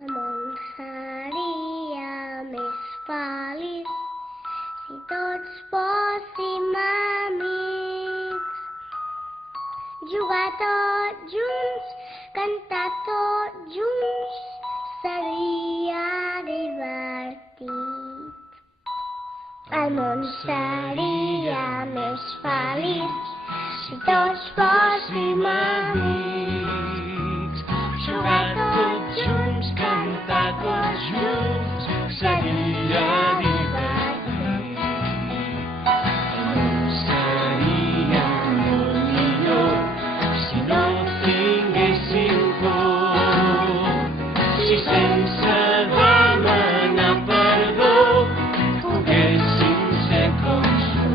El món seria més feliç si tots fóssim amics. Jugar tots junts, cantar tots junts, seria divertit. El món seria més feliç si tots fóssim amics. Jugar tots junts, cantar tots junts, seria divertit. El món seria molt millor si no tinguéssim por. Si sense demanar perdó poguéssim ser com som.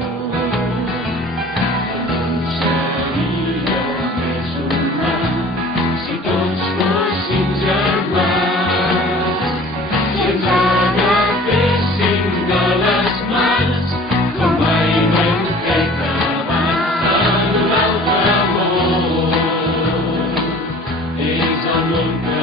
El món seria més humà si tots fóssim germans. Si ens agaféssim de les mans com mai no hem fet abans. El nostre amor és el món que